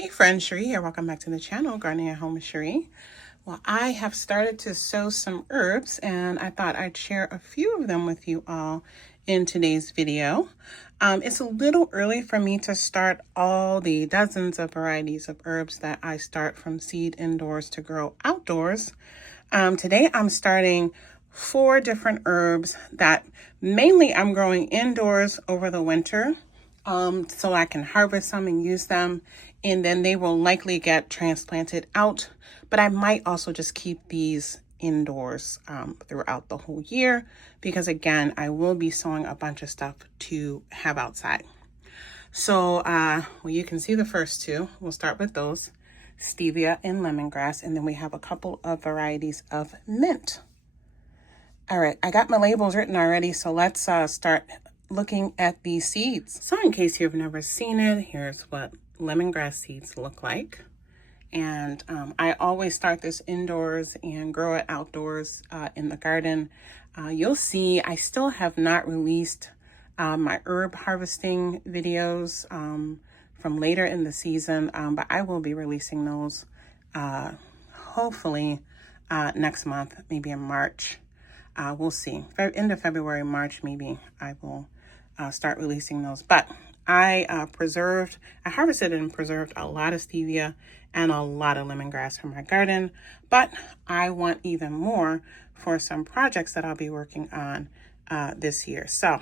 Hey friends, Cherie here. Welcome back to the channel, Gardening at Home with Cherie. Well, I have started to sow some herbs and I thought I'd share a few of them with you all in today's video. It's a little early for me to start all the dozens of varieties of herbs that I start from seed indoors to grow outdoors. Today I'm starting 4 different herbs that mainly I'm growing indoors over the winter. So I can harvest some and use them, and then they will likely get transplanted out. But I might also just keep these indoors throughout the whole year because, again, I will be sowing a bunch of stuff to have outside. So, well, you can see the first 2. We'll start with those, Stevia and Lemongrass, and then we have a couple of varieties of mint. All right, I got my labels written already, so let's start looking at these seeds. So in case you've never seen it, here's what lemongrass seeds look like. And I always start this indoors and grow it outdoors in the garden. You'll see I still have not released my herb harvesting videos from later in the season, but I will be releasing those hopefully next month, maybe in March. We'll see. End of February, March, maybe I will start releasing those. But I harvested and preserved a lot of stevia and a lot of lemongrass from my garden. But I want even more for some projects that I'll be working on this year. So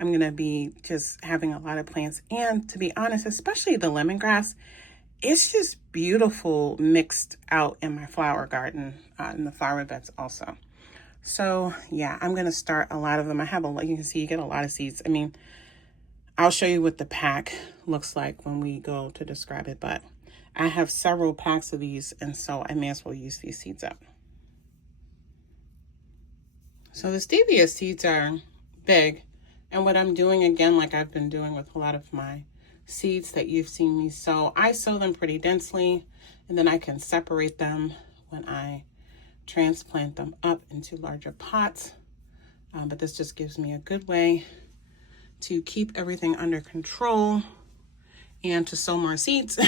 I'm going to be just having a lot of plants. And to be honest, especially the lemongrass, it's just beautiful mixed out in my flower garden, in the flower beds also. So yeah, I'm going to start a lot of them. I have a lot, you can see you get a lot of seeds. I mean, I'll show you what the pack looks like when we go to describe it, but I have several packs of these, and so I may as well use these seeds up. So the stevia seeds are big, and what I'm doing again, like I've been doing with a lot of my seeds that you've seen me sow, I sow them pretty densely, and then I can separate them when I transplant them up into larger pots. But this just gives me a good way to keep everything under control and to sow more seeds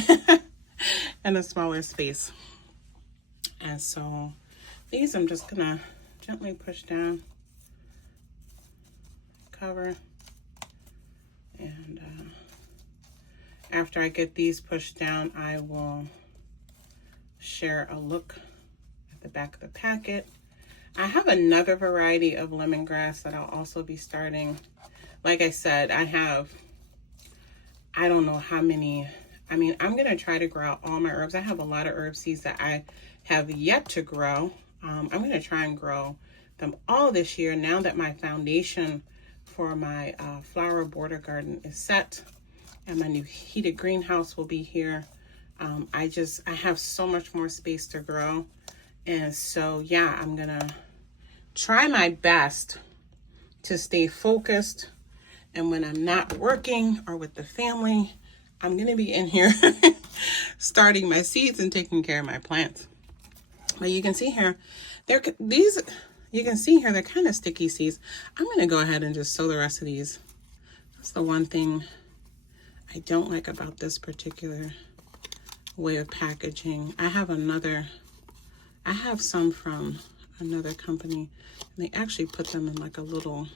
in a smaller space. And so these I'm just gonna gently push down, cover, and after I get these pushed down, I will share a look at the back of the packet. I have another variety of lemongrass that I'll also be starting. Like I said, I don't know how many. I mean, I'm going to try to grow out all my herbs. I have a lot of herb seeds that I have yet to grow. I'm going to try and grow them all this year now that my foundation for my flower border garden is set and my new heated greenhouse will be here. I have so much more space to grow. And so, yeah, I'm going to try my best to stay focused. And when I'm not working or with the family, I'm going to be in here starting my seeds and taking care of my plants. But you can see here, they're kind of sticky seeds. I'm going to go ahead and just sow the rest of these. That's the one thing I don't like about this particular way of packaging. I have some from another company, and they actually put them in like a little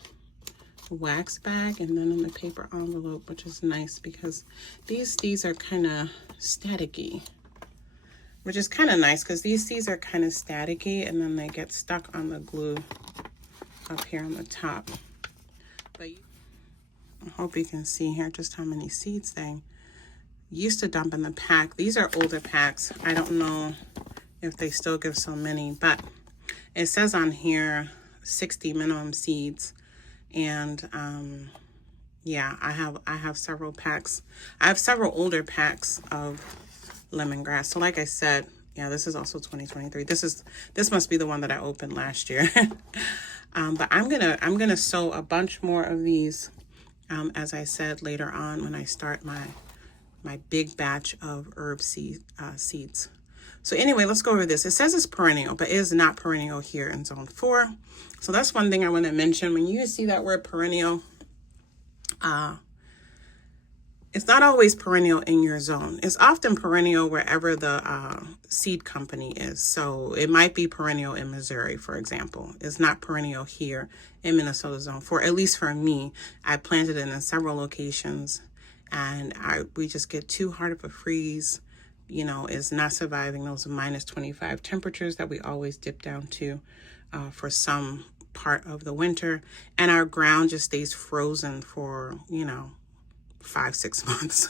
wax bag and then in the paper envelope, which is nice because these are kind of staticky, which is kind of nice because these seeds are kind of staticky and then they get stuck on the glue up here on the top. But I hope you can see here just how many seeds they used to dump in the pack. These are older packs. I don't know if they still give so many, but it says on here 60 minimum seeds. And yeah, I have several packs. I have several older packs of lemongrass. So like I said, yeah, this is also 2023. This must be the one that I opened last year. But I'm gonna sow a bunch more of these as I said later on when I start my big batch of herb seeds. So anyway, let's go over this. It says it's perennial, but it is not perennial here in zone 4. So that's one thing I want to mention. When you see that word perennial, it's not always perennial in your zone. It's often perennial wherever the seed company is. So it might be perennial in Missouri, for example. It's not perennial here in Minnesota zone. For at least for me, I planted it in several locations, and we just get too hard of a freeze. You know, it's not surviving those -25 temperatures that we always dip down to for some part of the winter, and our ground just stays frozen for, you know, 5-6 months.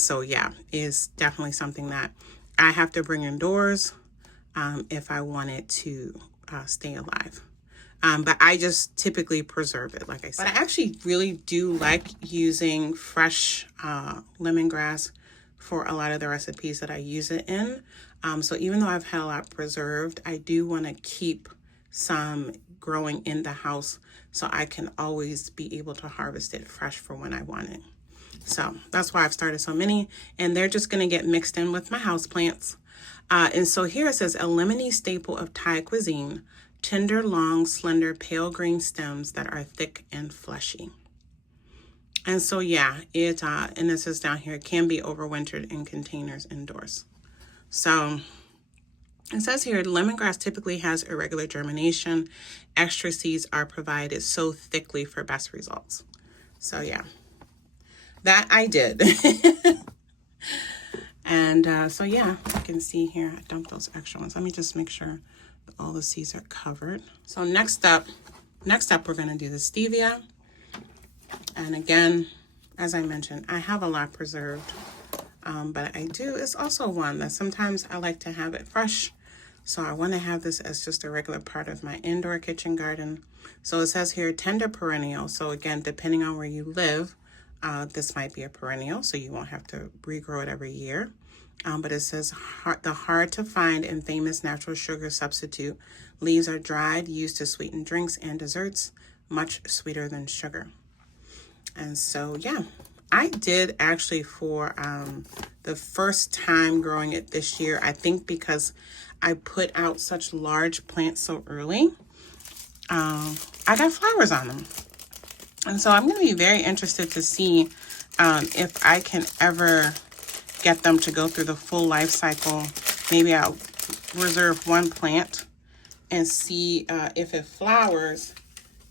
So yeah, is definitely something that I have to bring indoors if I want it to stay alive. But I just typically preserve it, like I said. But I actually really do like using fresh lemongrass for a lot of the recipes that I use it in. So even though I've had a lot preserved, I do want to keep some growing in the house so I can always be able to harvest it fresh for when I want it. So that's why I've started so many, and they're just going to get mixed in with my houseplants. And so here it says, a lemony staple of Thai cuisine, tender, long, slender, pale green stems that are thick and fleshy. And so, yeah, and it says down here, it can be overwintered in containers indoors. So it says here, lemongrass typically has irregular germination. Extra seeds are provided so thickly for best results. So, yeah. That I did. And so yeah, you can see here, I dumped those extra ones. Let me just make sure that all the seeds are covered. So next up, we're gonna do the stevia. And again, as I mentioned, I have a lot preserved, but it's also one that sometimes I like to have it fresh. So I wanna have this as just a regular part of my indoor kitchen garden. So it says here, tender perennial. So again, depending on where you live, this might be a perennial, so you won't have to regrow it every year. But it says the hard to find and famous natural sugar substitute. Leaves are dried, used to sweeten drinks and desserts, much sweeter than sugar. And so, yeah, I did actually for the first time growing it this year, I think because I put out such large plants so early, I got flowers on them. And so I'm going to be very interested to see if I can ever get them to go through the full life cycle. Maybe I'll reserve one plant and see if it flowers,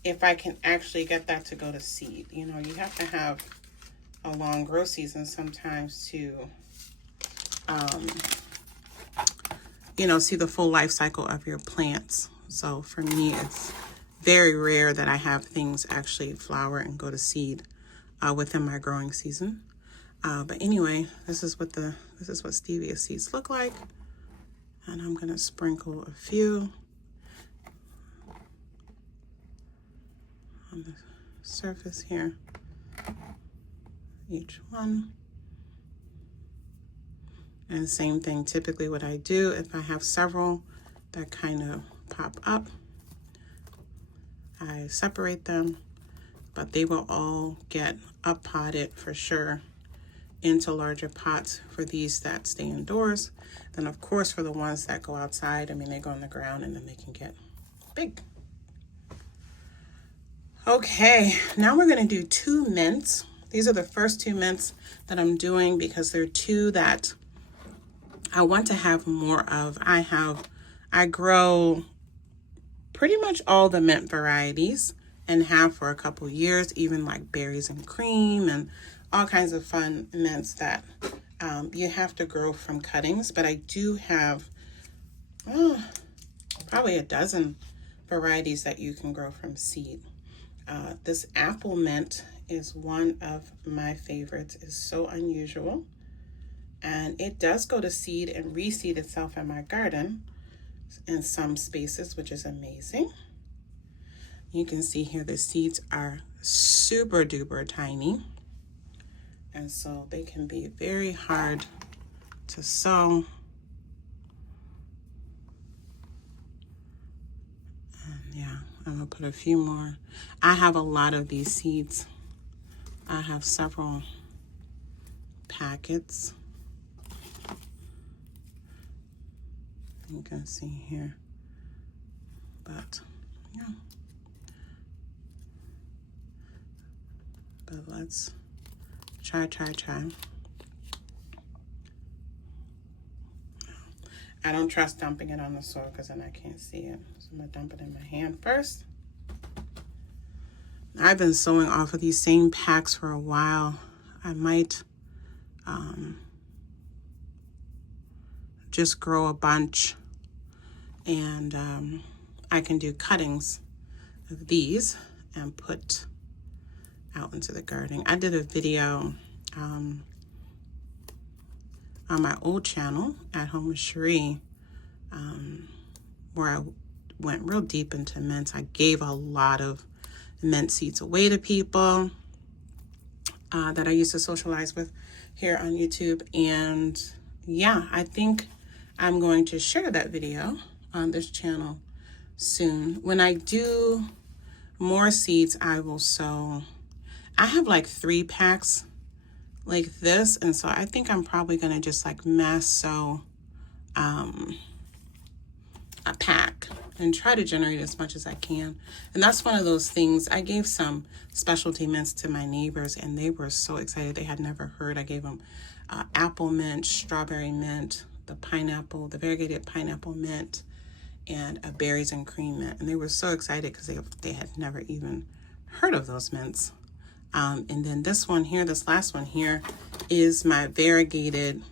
if I can actually get that to go to seed. You know, you have to have a long grow season sometimes to, you know, see the full life cycle of your plants. So for me, it's very rare that I have things actually flower and go to seed within my growing season. But anyway, this is what stevia seeds look like. And I'm gonna sprinkle a few on the surface here, each one. And same thing, typically what I do, if I have several that kind of pop up, I separate them, but they will all get up potted for sure into larger pots for these that stay indoors. Then of course for the ones that go outside, I mean, they go on the ground and then they can get big. Okay, now we're gonna do 2 mints. These are the first 2 mints that I'm doing because they're 2 that I want to have more of. I grow pretty much all the mint varieties and have for a couple years, even like berries and cream and all kinds of fun mints that you have to grow from cuttings. But I do have probably a dozen varieties that you can grow from seed. This apple mint is one of my favorites. It's so unusual. And it does go to seed and reseed itself in my garden in some spaces, which is amazing. You can see here the seeds are super duper tiny. And so they can be very hard to sow. And yeah, I'm gonna put a few more. I have a lot of these seeds. I have several packets. You can see here, but yeah. But let's Try. I don't trust dumping it on the soil because then I can't see it. So I'm gonna dump it in my hand first. I've been sowing off of these same packs for a while. I might just grow a bunch, and I can do cuttings of these and put out into the garden. I did a video on my old channel at Home with Cherie, where I went real deep into mints. I gave a lot of mint seeds away to people that I used to socialize with here on YouTube. And yeah, I think I'm going to share that video on this channel soon. When I do more seeds, I will sow. I have like 3 packs like this, and so I think I'm probably gonna just like mass sow a pack and try to generate as much as I can. And that's one of those things. I gave some specialty mints to my neighbors and they were so excited. They had never heard. I gave them apple mint, strawberry mint, the pineapple, the variegated pineapple mint, and a berries and cream mint. And they were so excited because they had never even heard of those mints. And then this one here, this last one here, is my variegated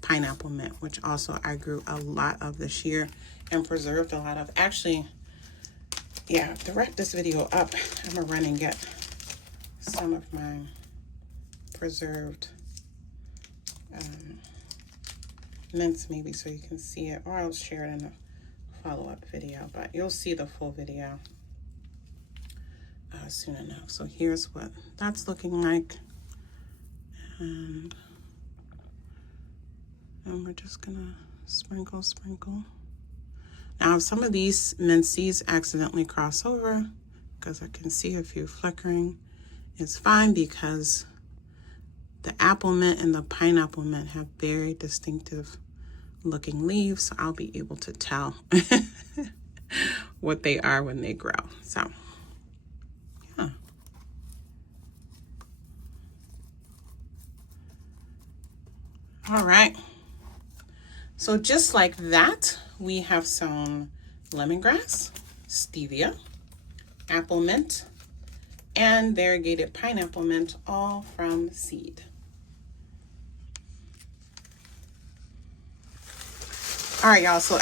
pineapple mint, which also I grew a lot of this year and preserved a lot of. Actually, yeah, to wrap this video up, I'm gonna run and get some of my preserved mints maybe so you can see it, or I'll share it in a follow-up video, but you'll see the full video soon enough. So here's what that's looking like, and we're just gonna sprinkle. Now, if some of these mint seeds accidentally cross over, because I can see a few flickering, it's fine because the apple mint and the pineapple mint have very distinctive looking leaves, so I'll be able to tell what they are when they grow. So yeah. All right. So just like that, we have sown lemongrass, stevia, apple mint, and variegated pineapple mint, all from seed. All right, y'all, so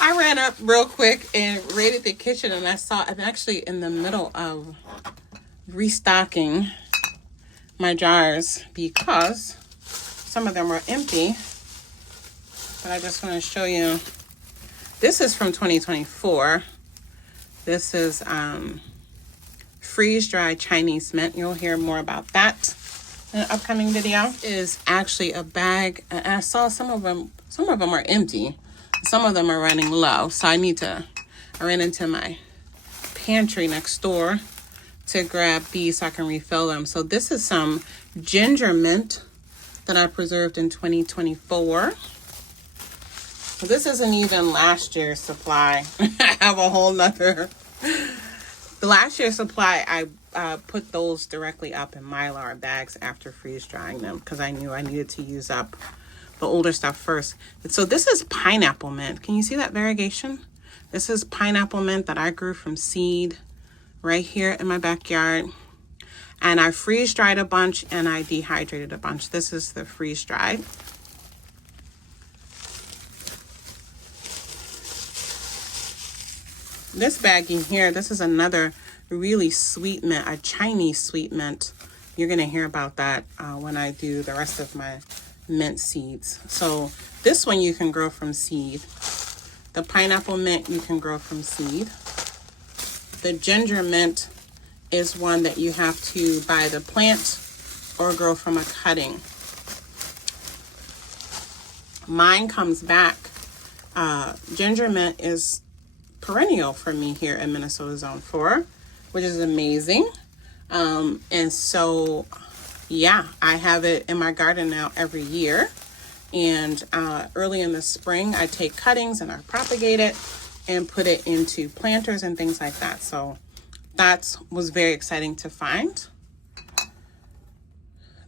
I ran up real quick and raided the kitchen, and I'm actually in the middle of restocking my jars because some of them are empty. But I just want to show you, this is from 2024. This is freeze-dried Chinese mint. You'll hear more about that in an upcoming video. It is actually a bag, and I saw some of them are empty. Some of them are running low, so I ran into my pantry next door to grab these so I can refill them. So this is some ginger mint that I preserved in 2024. So this isn't even last year's supply. I have a whole nother. The last year's supply, I put those directly up in Mylar bags after freeze drying them because I knew I needed to use up the older stuff first. So this is pineapple mint. Can you see that variegation? This is pineapple mint that I grew from seed right here in my backyard. And I freeze dried a bunch and I dehydrated a bunch. This is the freeze dried. This baggie here, this is another really sweet mint, a Chinese sweet mint. You're gonna hear about that when I do the rest of my mint seeds. So this one you can grow from seed. The pineapple mint you can grow from seed. The ginger mint is one that you have to buy the plant or grow from a cutting. Mine comes back. Ginger mint is perennial for me here in Minnesota Zone 4, which is amazing. And so, yeah, I have it in my garden now every year. And early in the spring, I take cuttings and I propagate it and put it into planters and things like that. So that was very exciting to find.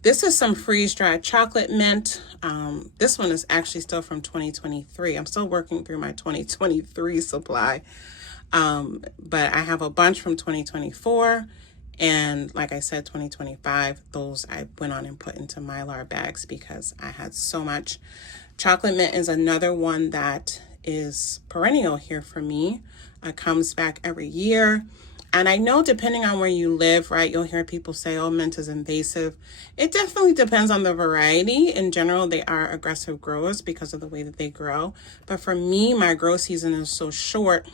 This is some freeze-dried chocolate mint. This one is actually still from 2023. I'm still working through my 2023 supply. But I have a bunch from 2024. And like I said, 2025, those I went on and put into Mylar bags because I had so much. Chocolate mint is another one that is perennial here for me. It comes back every year. And I know depending on where you live, right, you'll hear people say, oh, mint is invasive. It definitely depends on the variety. In general, they are aggressive growers because of the way that they grow. But for me, my grow season is so short,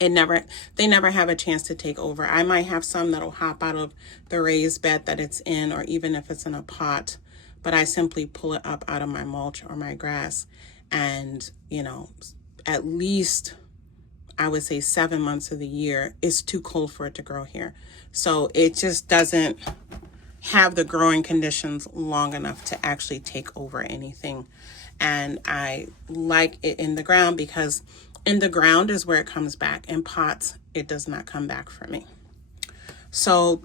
they never have a chance to take over. I might have some that'll hop out of the raised bed that it's in, or even if it's in a pot, but I simply pull it up out of my mulch or my grass. And, you know, at least I would say 7 months of the year, it's too cold for it to grow here. So it just doesn't have the growing conditions long enough to actually take over anything. And I like it in the ground because in the ground is where it comes back. In pots, it does not come back for me. So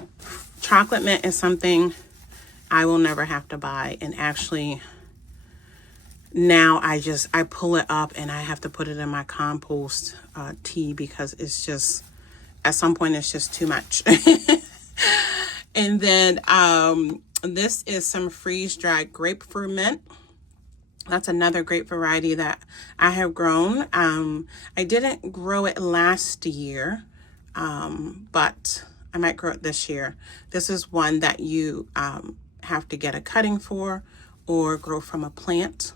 chocolate mint is something I will never have to buy. And actually, now I pull it up and I have to put it in my compost tea because it's just, at some point, it's just too much. And then this is some freeze-dried grapefruit mint. That's another great variety that I have grown. I didn't grow it last year, but I might grow it this year. This is one that you have to get a cutting for or grow from a plant.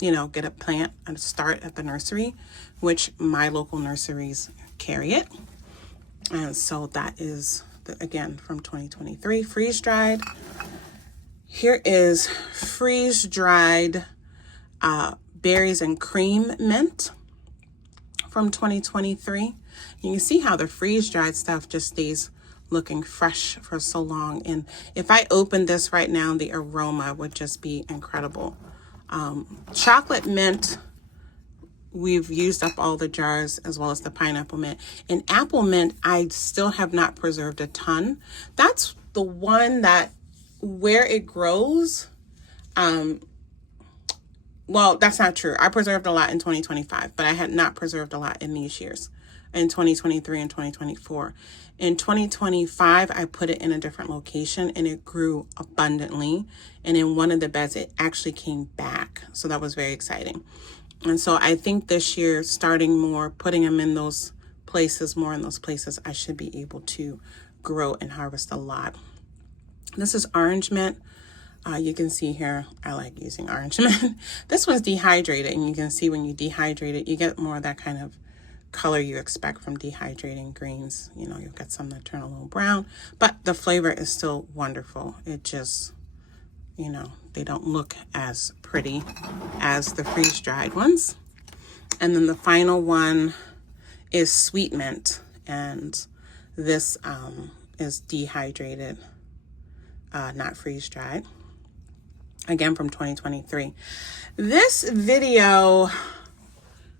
You know, get a plant and start at the nursery, which my local nurseries carry it. And so that is, again, from 2023, freeze-dried. Here is freeze-dried berries and cream mint from 2023. You can see how the freeze-dried stuff just stays looking fresh for so long. And if I opened this right now, the aroma would just be incredible. Chocolate mint, we've used up all the jars, as well as the pineapple mint. And apple mint, I still have not preserved a ton. That's the one that, where it grows, well, that's not true. I preserved a lot in 2025, but I had not preserved a lot in these years, in 2023 and 2024. In 2025, I put it in a different location and it grew abundantly. And in one of the beds, it actually came back. So that was very exciting. And so I think this year, starting more, putting them in those places, more in those places, I should be able to grow and harvest a lot. This is orange mint. You can see here, I like using orange mint. This one's dehydrated, and you can see when you dehydrate it, you get more of that kind of color you expect from dehydrating greens. You know, you'll get some that turn a little brown, but the flavor is still wonderful. It just, you know, they don't look as pretty as the freeze-dried ones. And then the final one is sweet mint, and this is dehydrated, not freeze-dried. Again, from 2023. This video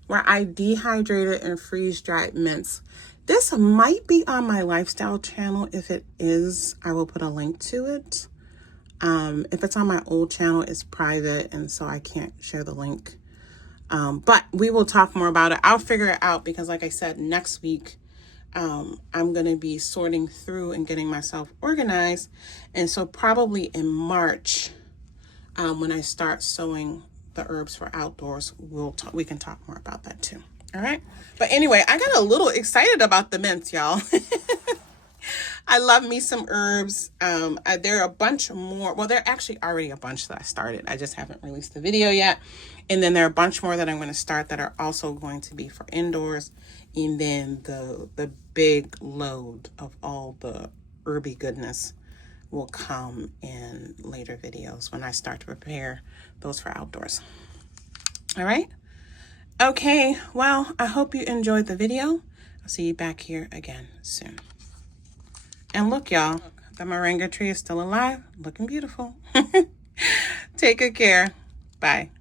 where I dehydrated and freeze-dried mints, this might be on my lifestyle channel. If it is, I will put a link to it. If it's on my old channel, it's private, and so I can't share the link. But we will talk more about it. I'll figure it out because, like I said, next week, I'm going to be sorting through and getting myself organized. And so probably in March, when I start sowing the herbs for outdoors, we can talk more about that too. All right. But anyway, I got a little excited about the mints, y'all. I love me some herbs. There are a bunch more. Well, there are actually already a bunch that I started. I just haven't released the video yet. And then there are a bunch more that I'm going to start that are also going to be for indoors. And then the big load of all the herby goodness will come in later videos when I start to prepare those for outdoors. All right. Okay. Well, I hope you enjoyed the video. I'll see you back here again soon. And look, y'all, the moringa tree is still alive, looking beautiful. Take good care. Bye.